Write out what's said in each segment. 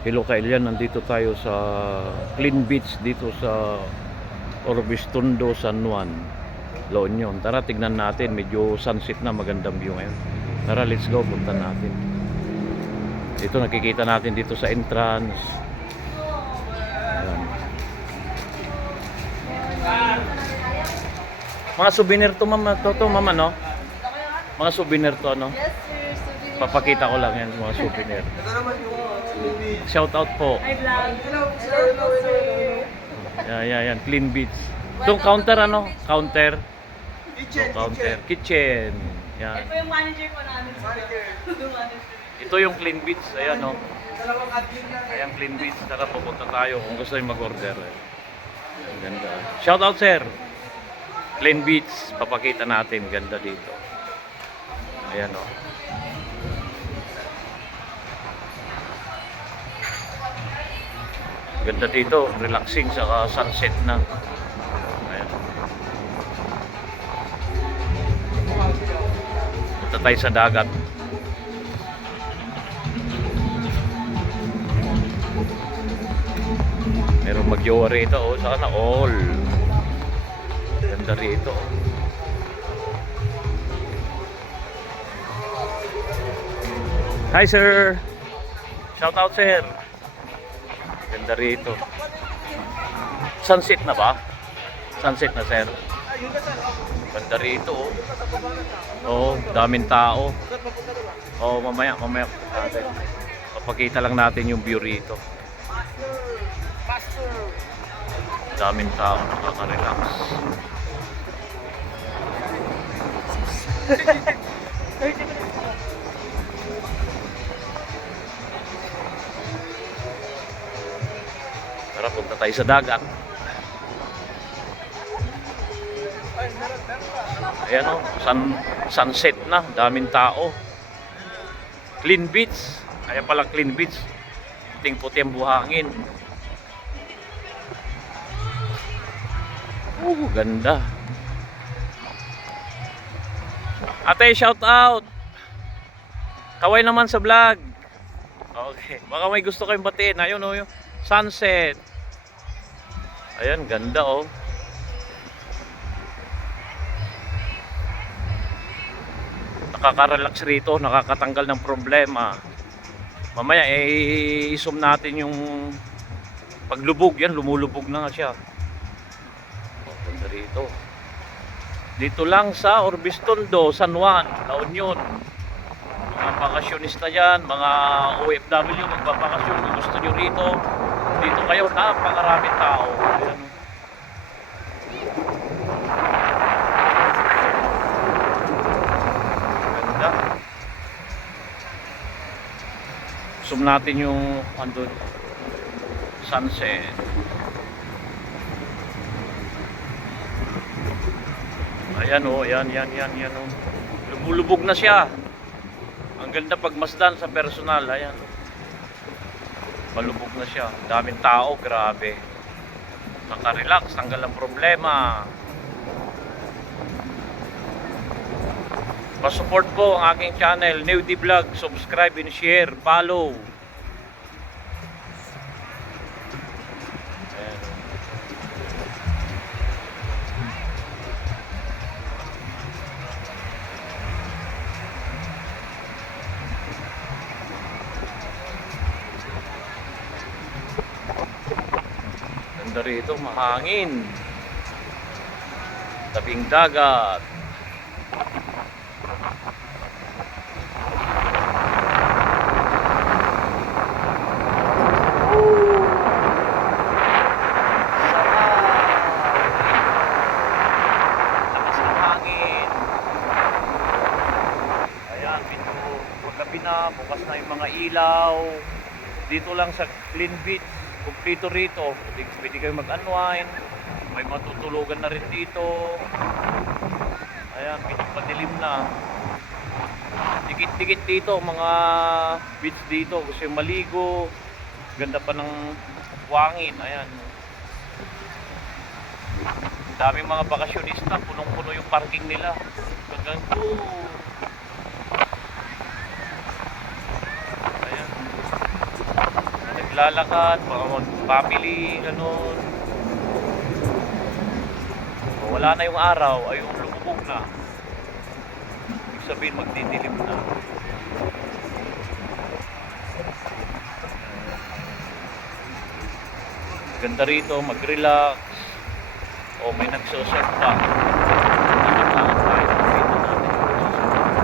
Hello Kailian, nandito tayo sa Clean Beach dito sa Orbistondo, San Juan, La Union. Tara tignan natin, medyo sunset na, magandang view ngayon. Tara, let's go, punta natin. Ito nakikita natin dito sa entrance. Ayan. Mga souvenir to mama, to mama no? Mga souvenir to no? Yes, sir. Souvenir. Papakita ko lang yan mga souvenir. Ito naman yung Shout out po. Hi, vlog. Hello, sir. Yan, Clean Beach. Itong counter ano? Counter. Kitchen, Counter. Kitchen. Yan. Ito yung manager ko namin. Manager. Yung manager. Ito yung Clean Beach. Ayan o. Dalawang admin lang. Ayan Clean Beach. Tara pupunta tayo kung gusto nyo mag-order. Ganda. Shout out sir. Clean Beach. Papakita natin. Ganda dito. Ayan o. Ganda dito. Relaxing saka sunset na. Ayan. Punta tayo sa dagat. Meron mag-jowa rito, oh, sana all. Ganda rito. Hi sir. Shout out sir. Ganda rito. Sunset na ba? Sunset na sir. Ganda rito, oh. Oh, daming tao. Oh, mamaya natin. Papakita lang natin yung view rito. Daming tao nakaka-relax. Tara, punta tayo sa dagat. Ayan o, sunset na, daming tao. Clean Beach. Kaya pala Clean Beach. Puting-puti ang buhangin. Ganda. Ate, shout out. Kaway naman sa vlog. Okay, baka may gusto kayong batiin. Ayun oh, yung sunset. Ayan, ganda oh. Nakaka-relax rito, nakakatanggal ng problema. Mamaya i-zoom natin yung paglubog. Yan, lumulubog na nga siya. Rito. Dito lang sa Orbistondo, San Juan, La Union. Mga bakasyonista dyan, mga OFW magbabakasyon. Kung gusto nyo rito, dito kayo, napakaraming tao. Ayan. Ganda. Zoom natin yung andun, sunset. Ayan o, yan o. Lumulubog na siya. Ang ganda pagmasdan sa personal. Ayan. Malubog na siya. Daming tao, grabe. Naka-relax, tanggal ang problema. Pa-support po ang aking channel, Newdy Vlog. Subscribe and share, follow. Ganda rito, mahangin. Tabing dagat. Lakas ng hangin. Ayan, gabi na, bukas na yung mga ilaw. Dito lang sa Clean Beach. Kumplito rito, pwede kayo mag-unwind, may matutulugan na rin dito. Ayan, pinapadilim na. Dikit-dikit dito, mga beach dito, gusto yung maligo. Ganda pa ng buhangin, ayan. Daming mga bakasyonista, punong-puno yung parking nila. Hanggang Naglalakad, mga mag-family, gano'n. Wala na yung araw, ay yung lumubog na. Ibig sabihin, magdidilim na. Ganda rito, mag-relax. O may nagsosurf pa. Ikot lang tayo. Dito natin yung nagsosurf.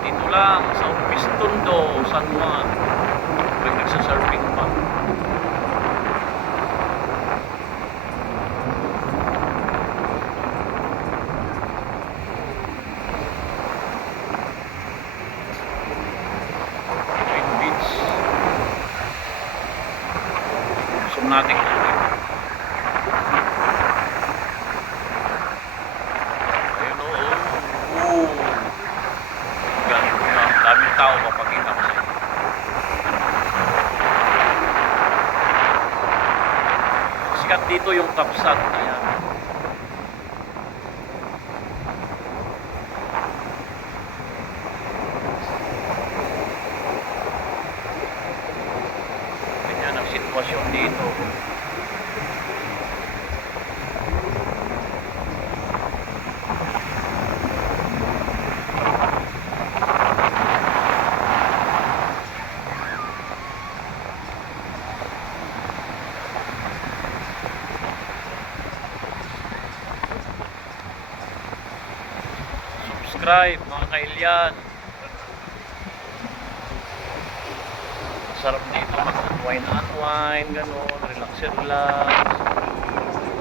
Dito lang sa Pistondo, San Juan. May nagsosurfing pa. Twin Beach. Gusto natin ayun o. Ganda. Daming tao mapakita ko sa'yo. Sikat dito yung Kapsat. Ayan. Ganyan ang sitwasyon dito. Subscribe mga kailyan. Sarap dito mag-unwind, gano'n, relax.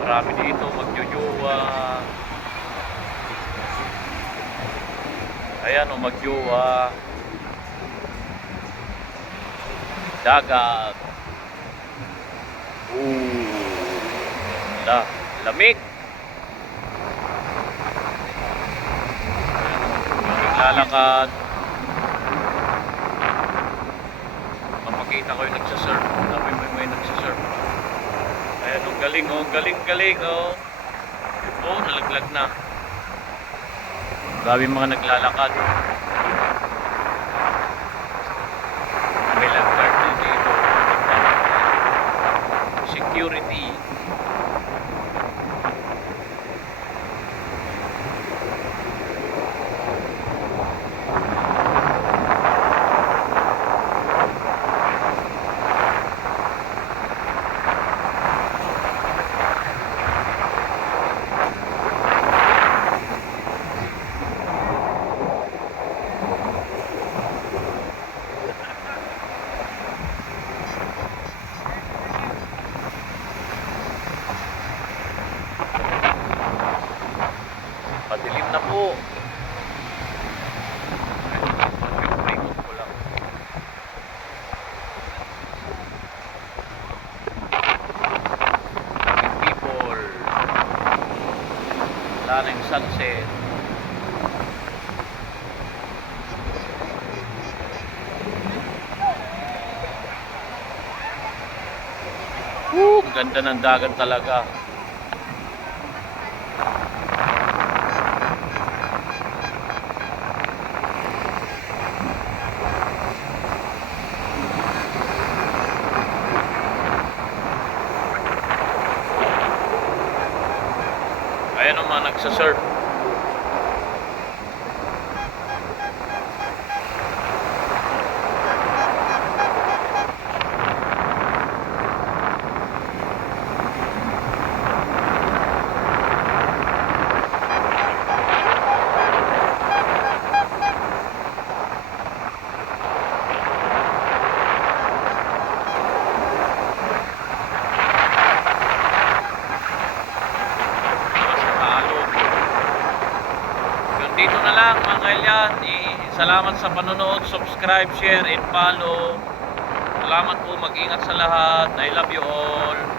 Marami dito magjojowa. Ayan o, magjowa. Dagat. Lamig. Naglalakad. Mapakita ko yung nagsasurf. May nagsasurf. Ayan o, galing o, galing o. Oh, nalaglag na. Grabe mga naglalakad. May lifeguard din dito. Security. Padilim na po. Ikot ko lang. People. Wala na yung sunset. Ang ganda ng dagat talaga. Ayan ang mga nagsasurf. Dito na lang mga kailyan. Salamat sa panonood, subscribe, share, and follow. Salamat po, mag-ingat sa lahat. I love you all.